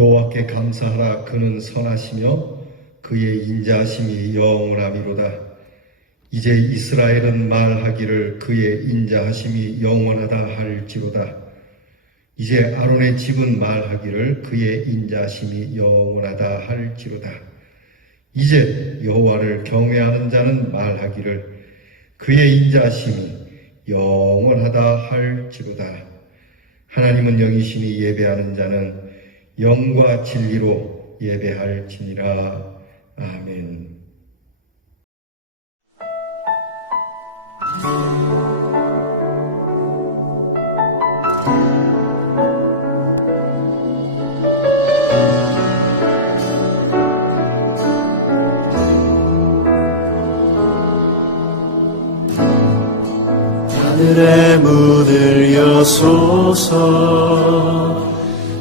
여호와께 감사하라. 그는 선하시며 그의 인자하심이 영원하미로다. 이제 이스라엘은 말하기를 그의 인자하심이 영원하다 할지로다. 이제 아론의 집은 말하기를 그의 인자하심이 영원하다 할지로다. 이제 여호와를 경외하는 자는 말하기를 그의 인자하심이 영원하다 할지로다. 하나님은 영이시니 예배하는 자는 영과 진리로 예배할지니라. 아멘. 하늘의 문을 여소서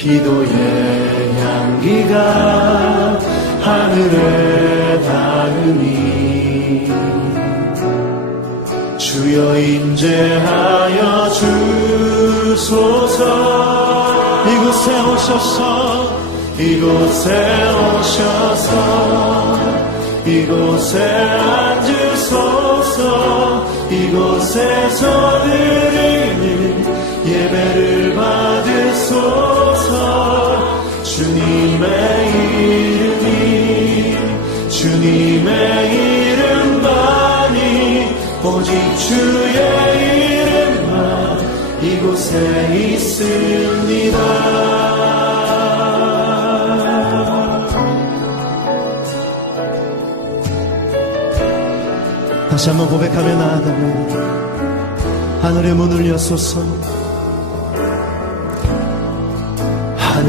기도의 향기가 하늘에 닿으니 주여 임재하여 주소서. 이곳에 오셔서 이곳에 오셔서 이곳에 앉으소서. 이곳에서 드리는 예배를 받으소서 주님의 이름이 주님의 이름만이 오직 주의 이름만 이곳에 있습니다. 다시 한번 고백하며 나아가면 하늘의 문을 여소서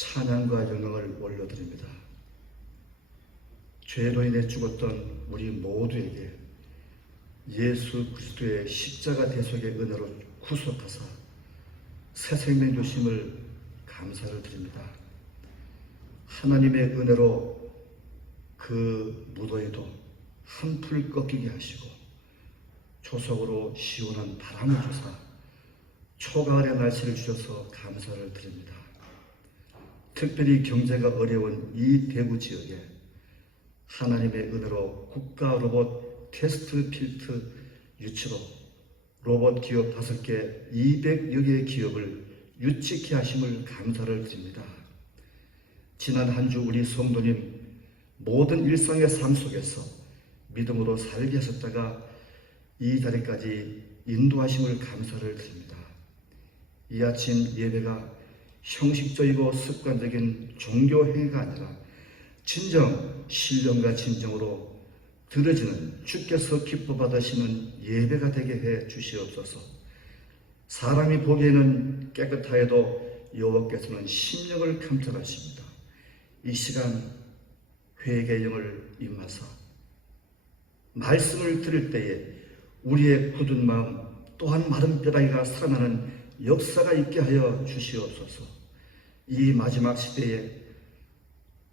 찬양과 영광을 올려드립니다. 죄로 인해 죽었던 우리 모두에게 예수 그리스도의 십자가 대속의 은혜로 구속하사 새 생명 주심을 감사를 드립니다. 하나님의 은혜로 그 무더위도 한풀 꺾이게 하시고 조석으로 시원한 바람을 주사 초가을의 날씨를 주셔서 감사를 드립니다. 특별히 경제가 어려운 이 대구 지역에 하나님의 은혜로 국가 로봇 테스트 필트 유치로 로봇 기업 다섯 개 200여 개의 기업을 유치케 하심을 감사를 드립니다. 지난 한 주 우리 성도님 모든 일상의 삶 속에서 믿음으로 살게 하셨다가 이 자리까지 인도하심을 감사를 드립니다. 이 아침 예배가 형식적이고 습관적인 종교 행위가 아니라 진정 신령과 진정으로 들어지는 주께서 기뻐 받으시는 예배가 되게 해 주시옵소서. 사람이 보기에는 깨끗하여도 여호와께서는 심령을 감찰하십니다. 이 시간 회개의 영을 임하사 말씀을 들을 때에 우리의 굳은 마음 또한 마른 뼈다귀가 살아나는 역사가 있게 하여 주시옵소서. 이 마지막 시대에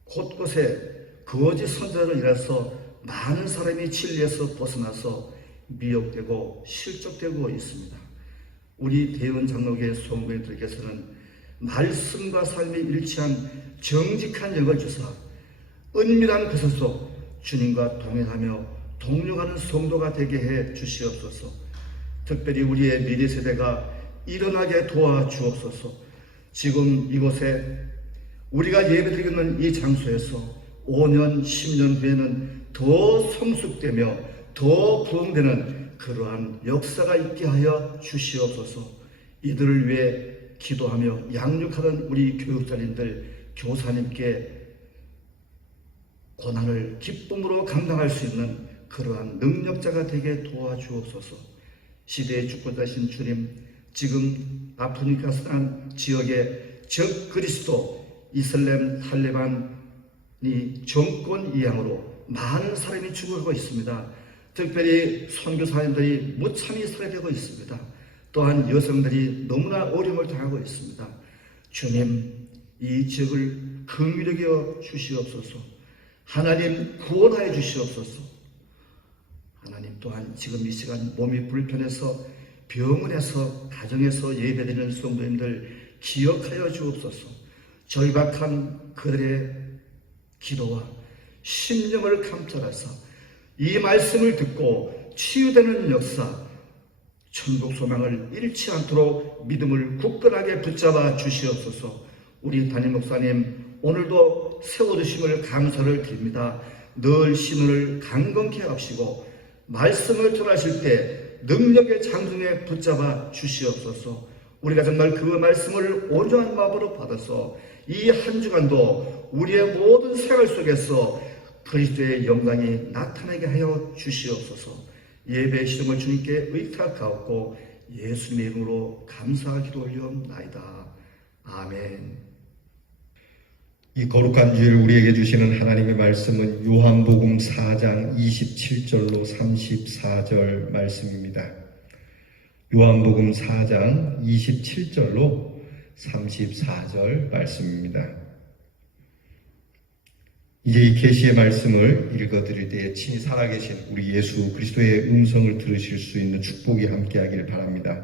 곳곳에 거짓 선자를 일어서 많은 사람이 진리에서 벗어나서 미혹되고 실족되고 있습니다. 우리 대원 장로교의 성도님들께서는 말씀과 삶이 일치한 정직한 영을 주사 은밀한 것을 속 주님과 동행하며 동력하는 성도가 되게 해 주시옵소서. 특별히 우리의 미래 세대가 일어나게 도와 주옵소서. 지금 이곳에 우리가 예배드리는 이 장소에서 5년, 10년 후에는 더 성숙되며 더 부흥되는 그러한 역사가 있게 하여 주시옵소서. 이들을 위해 기도하며 양육하는 우리 교육자님들, 교사님께 고난을 기쁨으로 감당할 수 있는 그러한 능력자가 되게 도와주옵소서. 시대의 주권자신 주님, 지금 아프리카스탄 지역의 적 그리스도 이슬람 탈레반이 정권 이양으로 많은 사람이 죽어가고 있습니다. 특별히 선교사님들이 무참히 살해되고 있습니다. 또한 여성들이 너무나 어려움을 당하고 있습니다. 주님, 이 지역을 긍휼하게 여 주시옵소서. 하나님 구원하여 주시옵소서. 하나님 또한 지금 이 시간 몸이 불편해서 병원에서 가정에서 예배드리는 성도님들 기억하여 주옵소서. 절박한 그들의 기도와 심령을 감찰하사 이 말씀을 듣고 치유되는 역사, 천국 소망을 잃지 않도록 믿음을 굳건하게 붙잡아 주시옵소서. 우리 담임 목사님 오늘도 세워주심을 감사를 드립니다. 늘 신을 강건케 하시고 말씀을 전하실 때 능력의 장중에 붙잡아 주시옵소서. 우리가 정말 그 말씀을 온전한 마음으로 받아서 이 한 주간도 우리의 모든 생활 속에서 그리스도의 영광이 나타나게 하여 주시옵소서. 예배 시름을 주님께 의탁하옵고 예수님의 이름으로 감사 기도 올려옵나이다. 아멘. 이 거룩한 주일 우리에게 주시는 하나님의 말씀은 요한복음 4장 27절로 34절 말씀입니다. 요한복음 4장 27절로 34절 말씀입니다. 이제 이 계시의 말씀을 읽어드릴 때에 친히 살아계신 우리 예수 그리스도의 음성을 들으실 수 있는 축복이 함께하길 바랍니다.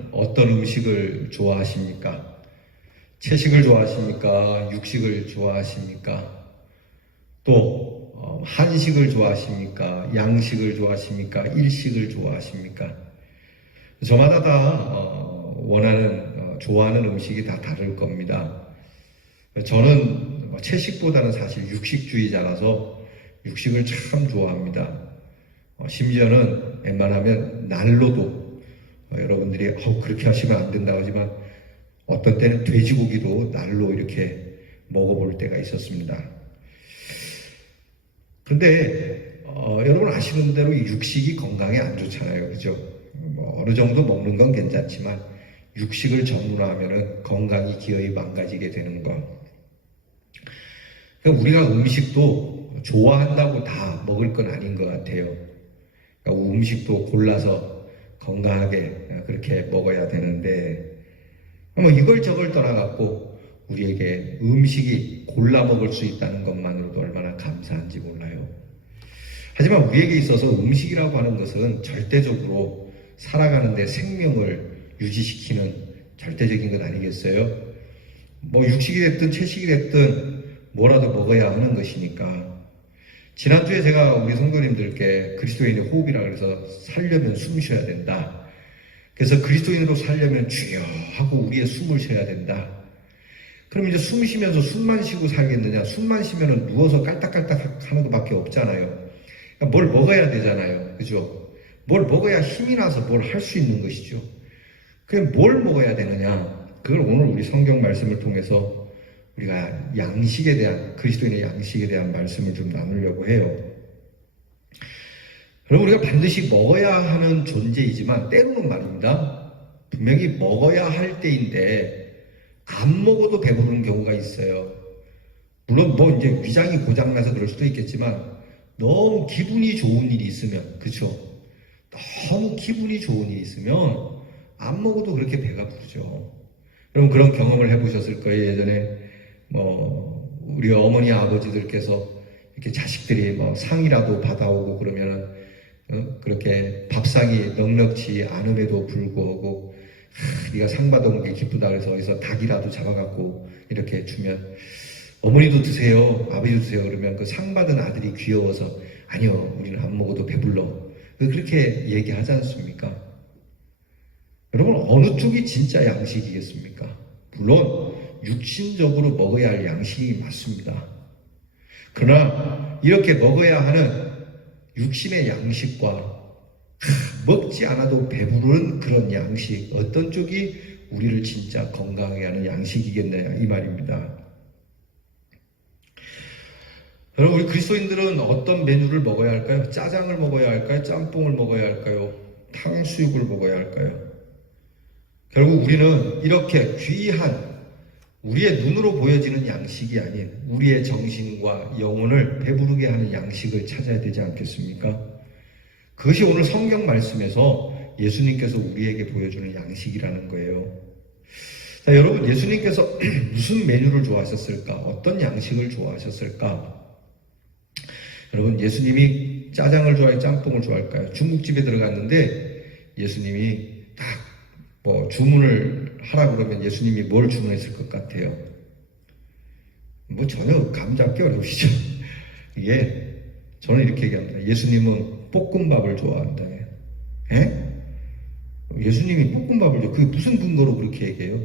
어떤 음식을 좋아하십니까? 채식을 좋아하십니까? 육식을 좋아하십니까? 또 어, 한식을 좋아하십니까? 양식을 좋아하십니까? 일식을 좋아하십니까? 저마다 다 어, 원하는 어, 좋아하는 음식이 다 다를 겁니다. 저는 뭐 채식보다는 사실 육식주의자라서 육식을 참 좋아합니다. 어, 심지어는 웬만하면 날로도 어, 여러분들이 어, 그렇게 하시면 안 된다고 하지만 어떤 때는 돼지고기도 날로 이렇게 먹어볼 때가 있었습니다. 그런데 어, 여러분 아시는 대로 이 육식이 건강에 안 좋잖아요, 그죠? 뭐 어느 정도 먹는 건 괜찮지만 육식을 전문화하면은 건강이 기어이 망가지게 되는 거. 그러니까 우리가 음식도 좋아한다고 다 먹을 건 아닌 것 같아요. 그러니까 음식도 골라서 건강하게 그렇게 먹어야 되는데 뭐 이걸 저걸 떠나갖고 우리에게 음식이 골라 먹을 수 있다는 것만으로도 얼마나 감사한지 몰라요. 하지만 우리에게 있어서 음식이라고 하는 것은 절대적으로 살아가는데 생명을 유지시키는 절대적인 것 아니겠어요? 뭐 육식이 됐든 채식이 됐든 뭐라도 먹어야 하는 것이니까. 지난주에 제가 우리 성도님들께 그리스도인의 호흡이라 그래서 살려면 숨 쉬어야 된다. 그래서 그리스도인으로 살려면 주여 하고 우리의 숨을 쉬어야 된다. 그럼 이제 숨 쉬면서 숨만 쉬고 살겠느냐? 숨만 쉬면은 누워서 깔딱깔딱 하는 것밖에 없잖아요. 그러니까 뭘 먹어야 되잖아요. 그죠? 뭘 먹어야 힘이 나서 뭘 할 수 있는 것이죠. 그럼 뭘 먹어야 되느냐? 그걸 오늘 우리 성경 말씀을 통해서 우리가 양식에 대한 그리스도인의 양식에 대한 말씀을 좀 나누려고 해요. 그럼 우리가 반드시 먹어야 하는 존재이지만 때로는 말입니다. 분명히 먹어야 할 때인데 안 먹어도 배부르는 경우가 있어요. 물론 뭐 이제 위장이 고장나서 그럴 수도 있겠지만 너무 기분이 좋은 일이 있으면 그렇죠. 너무 기분이 좋은 일이 있으면 안 먹어도 그렇게 배가 부르죠. 여러분 그런 경험을 해보셨을 거예요. 예전에 뭐 우리 어머니 아버지들께서 이렇게 자식들이 뭐 상이라도 받아오고 그러면은 어? 그렇게 밥상이 넉넉지 않음에도 불구하고 하, 네가 상 받아온 게 기쁘다 그래서 어디서 닭이라도 잡아갖고 이렇게 주면 어머니도 드세요 아버지도 드세요 그러면 그 상 받은 아들이 귀여워서 아니요 우리는 안 먹어도 배불러 그렇게 얘기하지 않습니까? 여러분 어느 쪽이 진짜 양식이겠습니까? 물론 육신적으로 먹어야 할 양식이 맞습니다. 그러나 이렇게 먹어야 하는 육신의 양식과 하, 먹지 않아도 배부른 그런 양식 어떤 쪽이 우리를 진짜 건강하게 하는 양식이겠느냐 이 말입니다. 여러분 우리 그리스도인들은 어떤 메뉴를 먹어야 할까요? 짜장을 먹어야 할까요? 짬뽕을 먹어야 할까요? 탕수육을 먹어야 할까요? 결국 우리는 이렇게 귀한 우리의 눈으로 보여지는 양식이 아닌 우리의 정신과 영혼을 배부르게 하는 양식을 찾아야 되지 않겠습니까? 그것이 오늘 성경 말씀에서 예수님께서 우리에게 보여주는 양식이라는 거예요. 자, 여러분, 예수님께서 무슨 메뉴를 좋아하셨을까? 어떤 양식을 좋아하셨을까? 여러분, 예수님이 짜장을 좋아해, 짬뽕을 좋아할까요? 중국집에 들어갔는데 예수님이 딱 뭐 주문을 하라 그러면 예수님이 뭘 주문했을 것 같아요? 뭐 전혀 감 잡기 어려우시죠? 이게 저는 이렇게 얘기합니다. 예수님은 볶음밥을 좋아한다. 예? 예수님이 볶음밥을 좋아. 그게 무슨 근거로 그렇게 얘기해요?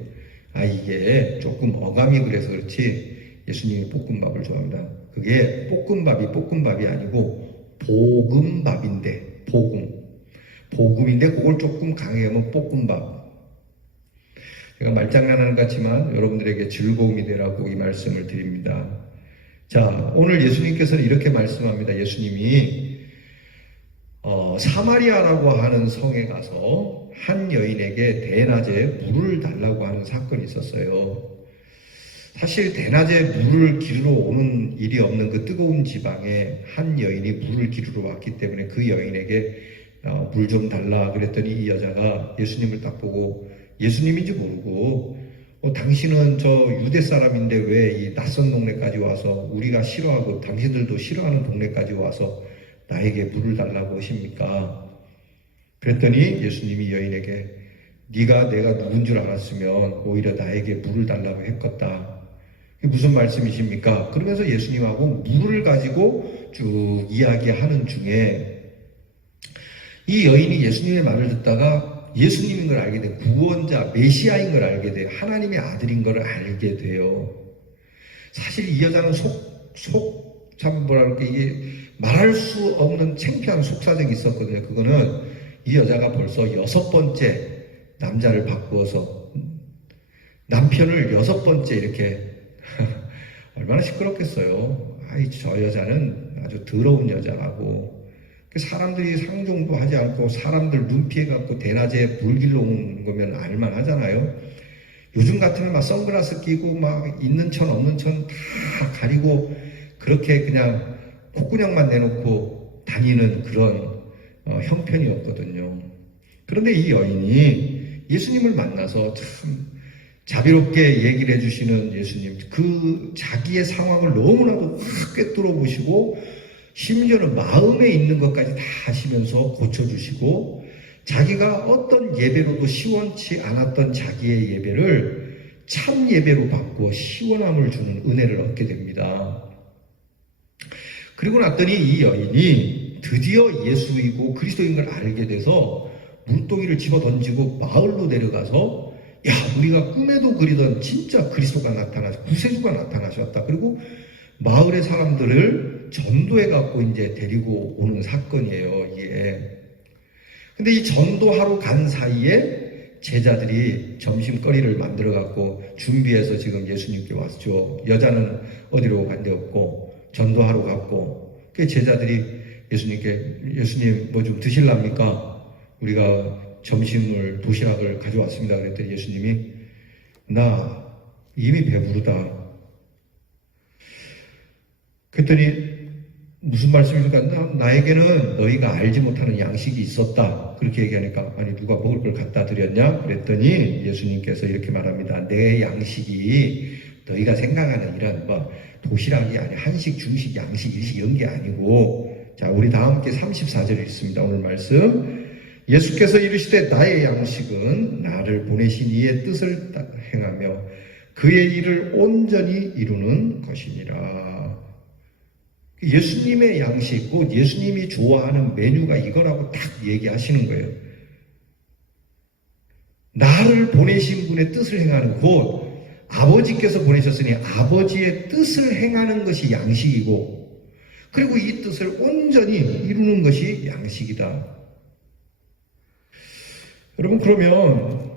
아 이게 조금 어감이 그래서 그렇지 예수님이 볶음밥을 좋아합니다. 그게 볶음밥이 볶음밥이 아니고 볶음밥인데 복음 복음인데 그걸 조금 강하게 하면 볶음밥 제가 말장난하는 것 같지만 여러분들에게 즐거움이 되라고 이 말씀을 드립니다. 자, 오늘 예수님께서는 이렇게 말씀합니다. 예수님이 어, 사마리아라고 하는 성에 가서 한 여인에게 대낮에 물을 달라고 하는 사건이 있었어요. 사실 대낮에 물을 기르러 오는 일이 없는 그 뜨거운 지방에 한 여인이 물을 기르러 왔기 때문에 그 여인에게 어, 물좀 달라 그랬더니 이 여자가 예수님을 딱 보고 예수님인지 모르고 어, 당신은 저 유대 사람인데 왜 이 낯선 동네까지 와서 우리가 싫어하고 당신들도 싫어하는 동네까지 와서 나에게 물을 달라고 하십니까? 그랬더니 예수님이 여인에게 네가 내가 누군 줄 알았으면 오히려 나에게 물을 달라고 했겠다. 이게 무슨 말씀이십니까? 그러면서 예수님하고 물을 가지고 쭉 이야기하는 중에 이 여인이 예수님의 말을 듣다가 예수님인 걸 알게 돼 구원자 메시아인 걸 알게 돼 하나님의 아들인 걸 알게 돼요. 사실 이 여자는 속 속 참 뭐라 그럴까 이게 말할 수 없는 창피한 속사정이 있었거든요. 그거는 이 여자가 벌써 여섯 번째 남자를 바꾸어서 남편을 여섯 번째 이렇게 얼마나 시끄럽겠어요. 아이 저 여자는 아주 더러운 여자라고 그 사람들이 상종도 하지 않고 사람들 눈 피해 갖고 대낮에 불길로 온 거면 알만 하잖아요. 요즘 같으면 막 선글라스 끼고 막 있는 천 없는 천 다 가리고 그렇게 그냥 콧구녕만 내놓고 다니는 그런 어, 형편이었거든요. 그런데 이 여인이 예수님을 만나서 참 자비롭게 얘기를 해주시는 예수님, 그 자기의 상황을 너무나도 확 꿰뚫어 보시고 심지어는 마음에 있는 것까지 다 하시면서 고쳐주시고 자기가 어떤 예배로도 시원치 않았던 자기의 예배를 참 예배로 바꾸어 시원함을 주는 은혜를 얻게 됩니다. 그리고 났더니 이 여인이 드디어 예수이고 그리스도인 걸 알게 돼서 물동이를 집어 던지고 마을로 내려가서 야 우리가 꿈에도 그리던 진짜 그리스도가 나타나서 구세주가 나타나셨다. 그리고 마을의 사람들을 전도해 갖고 이제 데리고 오는 사건이에요. 이게. 근데 이 전도하러 간 사이에 제자들이 점심거리를 만들어 갖고 준비해서 지금 예수님께 왔죠. 여자는 어디로 간 데 없고 전도하러 갔고 그 제자들이 예수님께 예수님 뭐 좀 드실랍니까? 우리가 점심을 도시락을 가져왔습니다. 그랬더니 예수님이 나 이미 배부르다. 그랬더니 무슨 말씀입니까? 나, 나에게는 너희가 알지 못하는 양식이 있었다. 그렇게 얘기하니까 아니 누가 먹을 걸 갖다 드렸냐? 그랬더니 예수님께서 이렇게 말합니다. 내 양식이 너희가 생각하는 이런 뭐 도시락이 아니 한식, 중식, 양식, 일식 이런 게 아니고 자 우리 다 함께 34절에 있습니다. 오늘 말씀 예수께서 이르시되 나의 양식은 나를 보내신 이의 뜻을 따- 행하며 그의 일을 온전히 이루는 것이니라. 예수님의 양식, 곧 예수님이 좋아하는 메뉴가 이거라고 딱 얘기하시는 거예요. 나를 보내신 분의 뜻을 행하는 곧 아버지께서 보내셨으니 아버지의 뜻을 행하는 것이 양식이고 그리고 이 뜻을 온전히 이루는 것이 양식이다. 여러분 그러면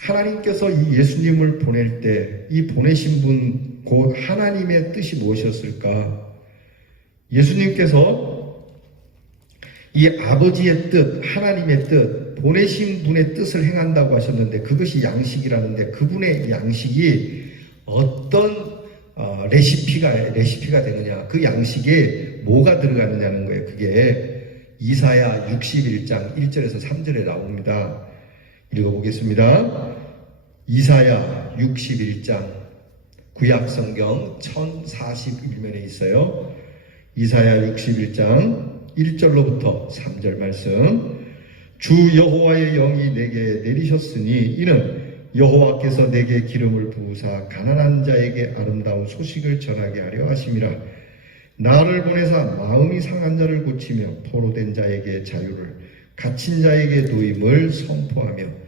하나님께서 이 예수님을 보낼 때 이 보내신 분곧 하나님의 뜻이 무엇이었을까? 예수님께서 이 아버지의 뜻, 하나님의 뜻, 보내신 분의 뜻을 행한다고 하셨는데 그것이 양식이라는데 그분의 양식이 어떤 어, 레시피가 레시피가 되느냐? 그 양식에 뭐가 들어가느냐는 거예요. 그게 이사야 61장 1절에서 3절에 나옵니다. 읽어보겠습니다. 이사야 61장 구약 성경 1041면에 있어요. 이사야 61장 1절로부터 3절 말씀. 주 여호와의 영이 내게 내리셨으니 이는 여호와께서 내게 기름을 부으사 가난한 자에게 아름다운 소식을 전하게 하려 하심이라. 나를 보내사 마음이 상한 자를 고치며 포로된 자에게 자유를 갇힌 자에게 도임을 선포하며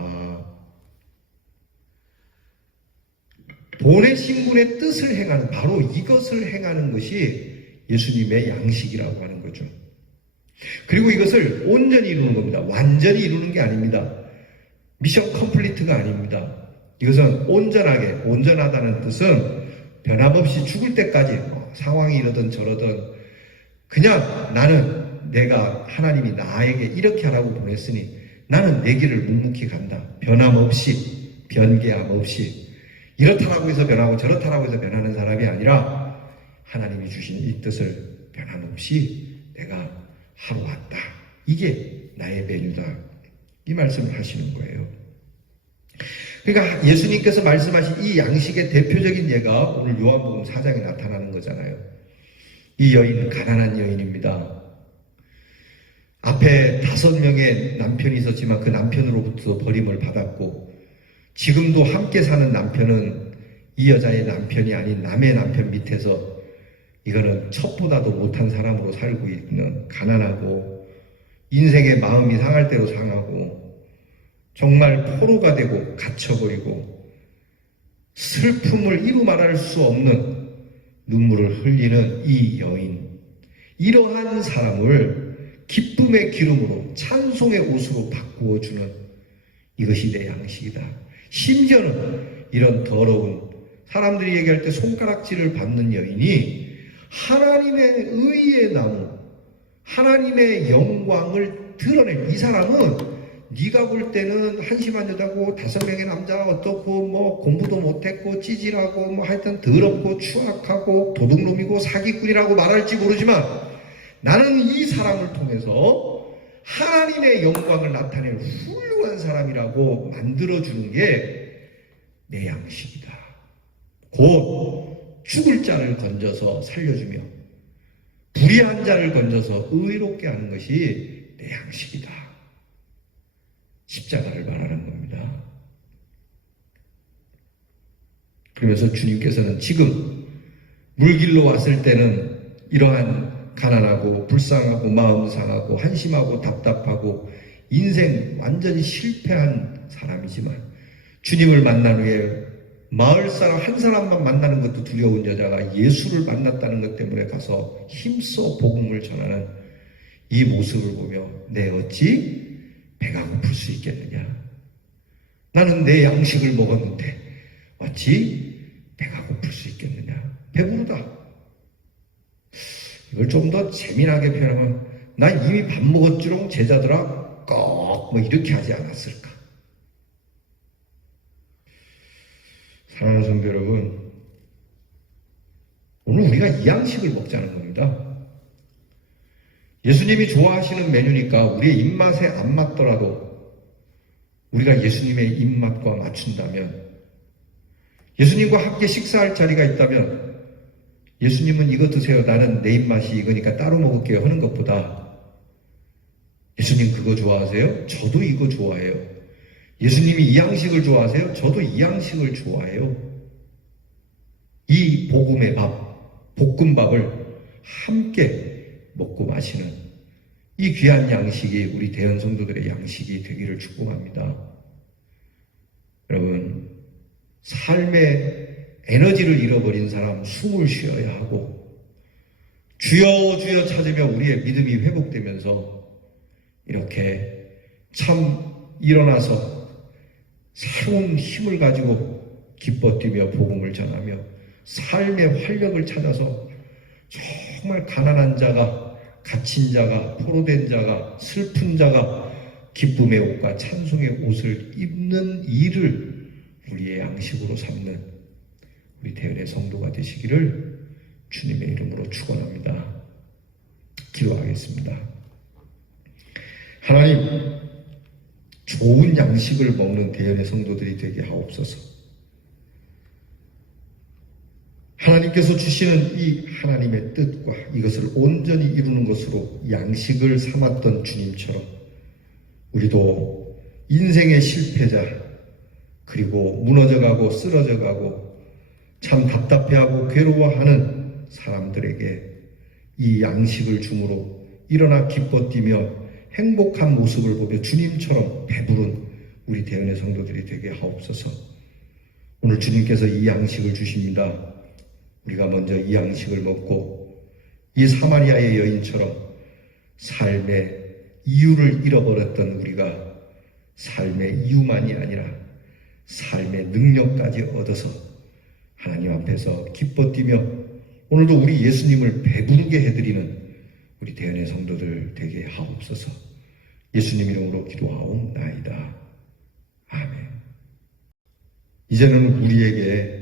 보내신 분의 뜻을 행하는 바로 이것을 행하는 것이 예수님의 양식이라고 하는 거죠. 그리고 이것을 온전히 이루는 겁니다. 완전히 이루는 게 아닙니다. 미션 컴플리트가 아닙니다. 이것은 온전하게, 온전하다는 뜻은 변함없이 죽을 때까지 뭐 상황이 이러든 저러든 그냥 나는 내가 하나님이 나에게 이렇게 하라고 보냈으니 나는 내 길을 묵묵히 간다. 변함없이, 변개함 없이. 이렇다라고 해서 변하고 저렇다라고 해서 변하는 사람이 아니라 하나님이 주신 이 뜻을 변함없이 내가 하러 왔다. 이게 나의 메뉴다. 이 말씀을 하시는 거예요. 그러니까 예수님께서 말씀하신 이 양식의 대표적인 예가 오늘 요한복음 4장에 나타나는 거잖아요. 이 여인은 가난한 여인입니다. 앞에 다섯 명의 남편이 있었지만 그 남편으로부터 버림을 받았고 지금도 함께 사는 남편은 이 여자의 남편이 아닌 남의 남편 밑에서 이거는 첩보다도 못한 사람으로 살고 있는 가난하고 인생의 마음이 상할 대로 상하고 정말 포로가 되고 갇혀버리고 슬픔을 이루 말할 수 없는 눈물을 흘리는 이 여인 이러한 사람을 기쁨의 기름으로 찬송의 옷으로 바꾸어 주는 이것이 내 양식이다. 심지어는 이런 더러운 사람들이 얘기할 때 손가락질을 받는 여인이 하나님의 의의 나무, 하나님의 영광을 드러낸 이 사람은 네가 볼 때는 한심한 여자고 다섯 명의 남자 어떻고 뭐 공부도 못했고 찌질하고 뭐 하여튼 더럽고 추악하고 도둑놈이고 사기꾼이라고 말할지 모르지만 나는 이 사람을 통해서 하나님의 영광을 나타낼 훌륭한 사람이라고 만들어주는 게 내 양식이다. 곧 죽을 자를 건져서 살려주며 불의한 자를 건져서 의롭게 하는 것이 내 양식이다. 십자가를 말하는 겁니다. 그러면서 주님께서는 지금 물길로 왔을 때는 이러한 가난하고 불쌍하고 마음 상하고 한심하고 답답하고 인생 완전히 실패한 사람이지만 주님을 만난 후에 마을 사람 한 사람만 만나는 것도 두려운 여자가 예수를 만났다는 것 때문에 가서 힘써 복음을 전하는 이 모습을 보며 내 어찌 배가 고플 수 있겠느냐? 나는 내 양식을 먹었는데 어찌 배가 고플 수 있겠느냐? 배부르다. 이걸 좀 더 재미나게 표현하면 난 이미 밥 먹었지롱 제자들아 꼭 뭐 이렇게 하지 않았을까? 사랑하는 성도 여러분, 오늘 우리가 이 양식을 먹자는 겁니다. 예수님이 좋아하시는 메뉴니까 우리의 입맛에 안 맞더라도 우리가 예수님의 입맛과 맞춘다면 예수님과 함께 식사할 자리가 있다면 예수님은 이거 드세요. 나는 내 입맛이 이거니까 따로 먹을게요. 하는 것보다 예수님 그거 좋아하세요? 저도 이거 좋아해요. 예수님이 이 양식을 좋아하세요? 저도 이 양식을 좋아해요. 이 복음의 밥, 볶음밥을 함께 먹고 마시는 이 귀한 양식이 우리 대현 성도들의 양식이 되기를 축복합니다. 여러분, 삶의 에너지를 잃어버린 사람 숨을 쉬어야 하고 주여 주여 찾으며 우리의 믿음이 회복되면서 이렇게 참 일어나서 새로운 힘을 가지고 기뻐 뛰며 복음을 전하며 삶의 활력을 찾아서 정말 가난한 자가 갇힌 자가 포로된 자가 슬픈 자가 기쁨의 옷과 찬송의 옷을 입는 일을 우리의 양식으로 삼는 우리 대연의 성도가 되시기를 주님의 이름으로 축원합니다. 기도하겠습니다. 하나님 좋은 양식을 먹는 대연의 성도들이 되게 하옵소서. 하나님께서 주시는 이 하나님의 뜻과 이것을 온전히 이루는 것으로 양식을 삼았던 주님처럼 우리도 인생의 실패자 그리고 무너져가고 쓰러져가고 참 답답해하고 괴로워하는 사람들에게 이 양식을 주므로 일어나 기뻐 뛰며 행복한 모습을 보며 주님처럼 배부른 우리 대연의 성도들이 되게 하옵소서. 오늘 주님께서 이 양식을 주십니다. 우리가 먼저 이 양식을 먹고 이 사마리아의 여인처럼 삶의 이유를 잃어버렸던 우리가 삶의 이유만이 아니라 삶의 능력까지 얻어서 하나님 앞에서 기뻐 뛰며 오늘도 우리 예수님을 배부르게 해드리는 우리 대연의 성도들 되게 하옵소서 예수님 이름으로 기도하옵나이다. 아멘. 이제는 우리에게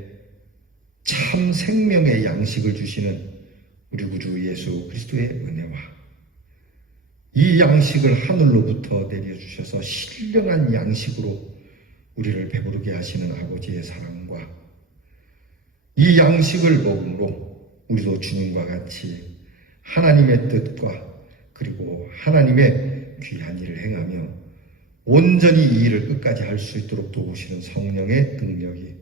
참 생명의 양식을 주시는 우리 구주 예수 그리스도의 은혜와 이 양식을 하늘로부터 내려주셔서 신령한 양식으로 우리를 배부르게 하시는 아버지의 사랑과 이 양식을 먹음으로 우리도 주님과 같이 하나님의 뜻과 그리고 하나님의 귀한 일을 행하며 온전히 이 일을 끝까지 할 수 있도록 도우시는 성령의 능력이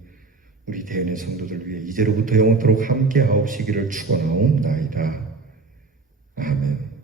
우리 대연의 성도들 위해 이제로부터 영원토록 함께 하옵시기를 축원하옵나이다. 아멘.